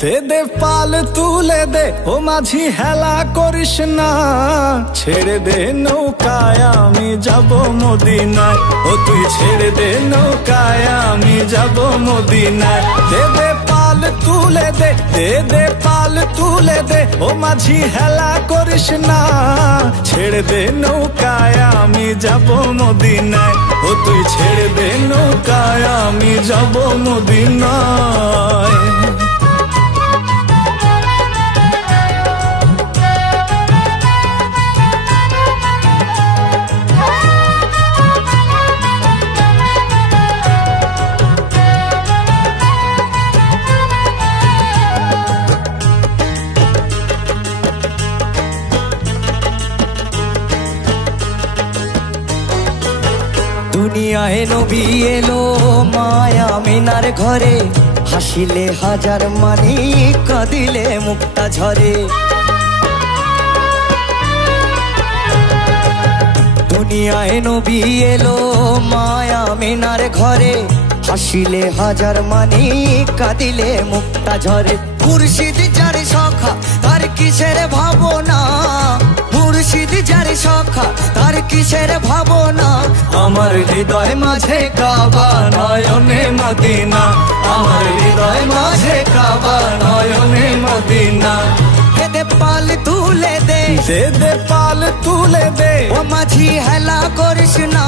দে দে পাল তুলে দে ও মাঝি হেলা করিস না, ছেড়ে দে নৌকায় আমি যাব মদিনায়, ও তুই ছেড়ে দে নৌকায় আমি যাব মদিনায়। দে দে পাল তুলে দে, দে দে পাল তুলে দে ও মাঝি হেলা করিস না, ছেড়ে দে নৌকায় আমি যাব মদিনায়, ও তুই ছেড়ে দে নৌকায় আমি যাব মদিনায়। দুনিয়ায় নবী এলো মায়া মিনার ঘরে, হাসিলে হাজার মানি কাঁদিলে মুক্তা ঝরে। দুনিয়ায় নবী এলো মায়া মিনার ঘরে, হাসিলে হাজার মানি কাঁদিলে মুক্তা ঝরে। মুর্শিদ যার সখা তার কিসের ভাবনা, মুর্শিদ যার সখা তার কিসের ভাবনা। আমার হৃদয় মাঝে কাবা নয়নে মদিনা, আমার হৃদয় মাঝে কাবা নয়নে মদিনা। দে দে পাল তুলে দে, দে দে পাল তুলে দে ও মাঝি হেলা করিস না,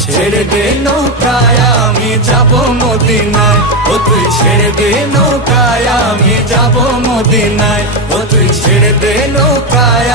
ছেড়ে দে নৌকায় আমি যাব মদিনায়, ও তুই ছেড়ে দে নৌকায় আমি যাব মদিনায়, ও তুই ছেড়ে দে নৌকায়